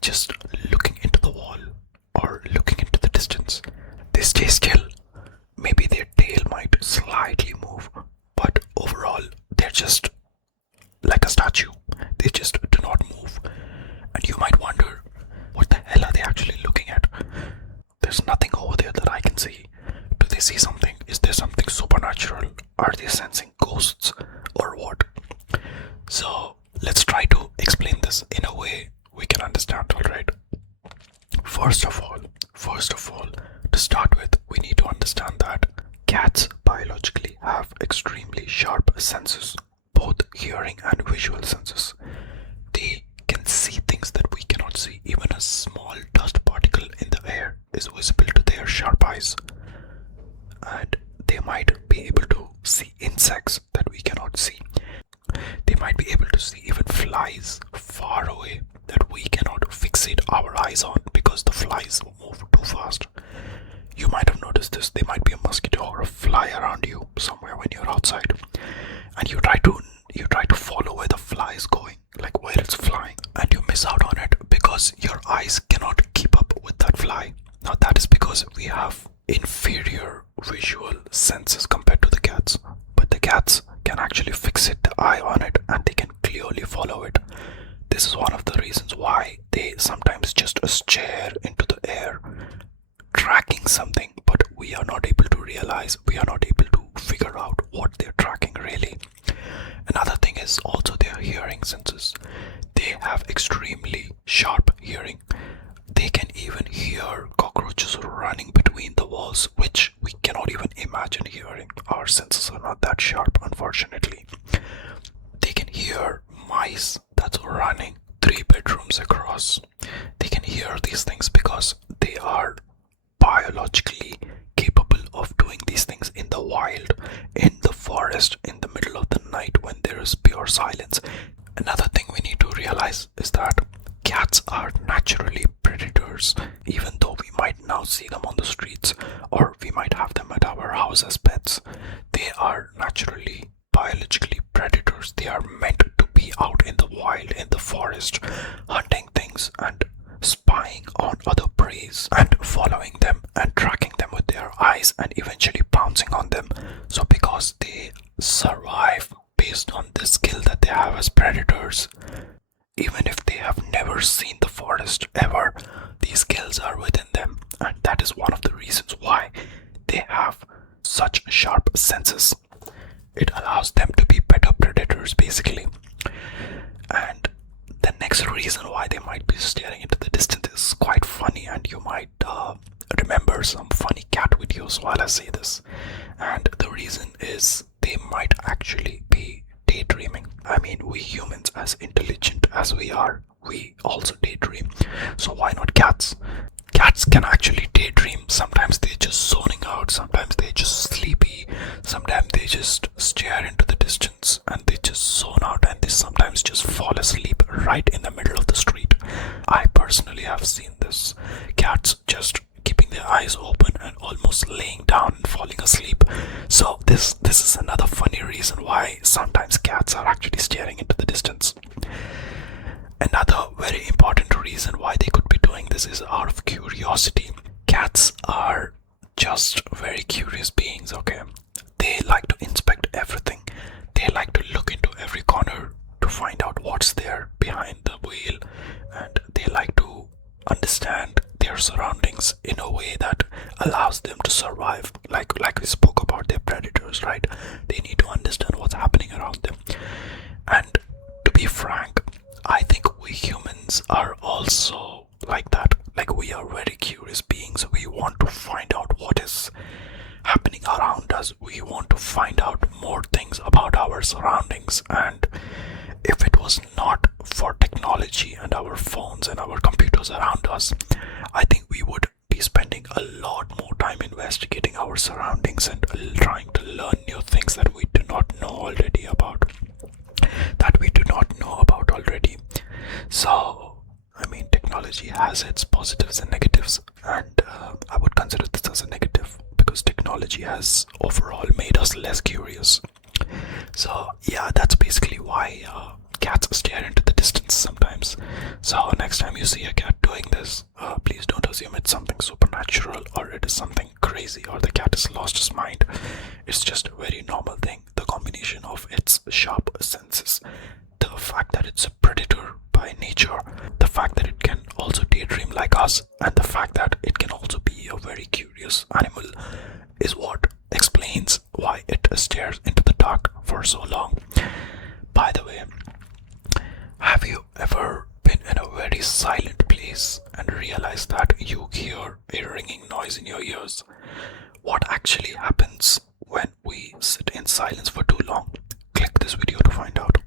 just looking into the wall or looking into the distance. They stay still. Maybe their tail might slightly move, but overall, they're just like a statue. They just do not move. And you might wonder, what the hell are they actually looking at? There's nothing over there that I can see. Do they see something? Is there something supernatural? Are they sensing ghosts or what? So let's try to explain this in a way we can understand, alright? First of all, to start with, we need to understand that cats biologically have extremely sharp senses, both hearing and visual senses. They can see things that we cannot see. Even a small dust particle in the air is visible to their sharp eyes. And they might be able to see insects that we cannot see. They might be able to see even flies far away that we cannot fixate our eyes on because the flies move too fast. You might have noticed this. There might be a mosquito or a fly around you somewhere when you're outside, and you try to follow where the fly is going, like where it's flying, and you miss out on it because your eyes cannot keep up with that fly. Now that is because we have inferior visual senses compared to the cats, but the cats can actually fixate the eye on it and they can clearly follow it. This is one of the reasons why they sometimes just stare into the air, tracking something, but we are not able to realize, we are not able to figure out what they're tracking really. Another thing is also their hearing senses. They have extremely sharp hearing. They can even hear cockroaches running between the walls, which we cannot even imagine hearing. Our senses are not that sharp, unfortunately. They can hear mice that's running 3 bedrooms across. They can hear these things because they are biologically capable of doing these things in the wild, in the forest, in the middle of the night when there is pure silence. Another thing we need to realize is that cats are naturally predators, even though we might now see them on the streets or we might have them at our house as pets. They are naturally, biologically predators. They are meant to be out in the wild, in the forest, hunting things and spying on other preys and following them and tracking them with their eyes and eventually pouncing on them. So because they survive based on the skill that they have as predators, even if they have never seen the forest ever, these skills are within them, and that is one of the reasons why they have such sharp senses. It allows them to be better predators basically. And the next reason why they might be staring into the distance is quite funny, and you might remember some funny cat videos while I say this. And the reason is they might actually be daydreaming. I mean, we humans, as intelligent as we are, we also daydream. So why not cats? Cats can actually daydream. Sometimes they're just zoning out, sometimes they're just sleepy, sometimes they just stare into the distance and they just zone out, and they sometimes just fall asleep right in the middle of the street. I personally have seen this. Cats just keeping their eyes open and almost laying down and falling asleep. So this is another funny reason why sometimes cats are actually staring into the distance. Another very important reason why they could be doing this is out of curiosity. Cats are just very curious beings, okay? They like to inspect everything. They like to look into every corner to find out what's there behind the wheel, and they like to understand their surroundings in a way that allows them to survive. Like we spoke about their predators, right? They need to understand what's happening around them. And to be frank, I think we humans are also like that. Like, we are very curious beings. We want to find out what is happening around us. We want to find out more things about our surroundings. And if it was not for technology and our phones and our computers around us, I think we would be spending a lot more time investigating our surroundings and trying to learn new things that we do not know already about. So, I mean, technology has its positives and negatives, and I would consider this as a negative because technology has overall made us less curious. So yeah, that's basically why cats stare into the distance sometimes. So next time you see a cat doing this, please don't assume it's something supernatural or it is something crazy or the cat has lost his mind. It's just a very normal thing. The combination of its sharp senses, the fact that it's a predator by nature, the fact that it can also daydream like us, and the fact that it can also be a very curious animal is what explains why it stares into the dark for so long. By the way, have you ever been in a very silent place and realized that you hear a ringing noise in your ears? What actually happens when we sit in silence for too long? Click this video to find out.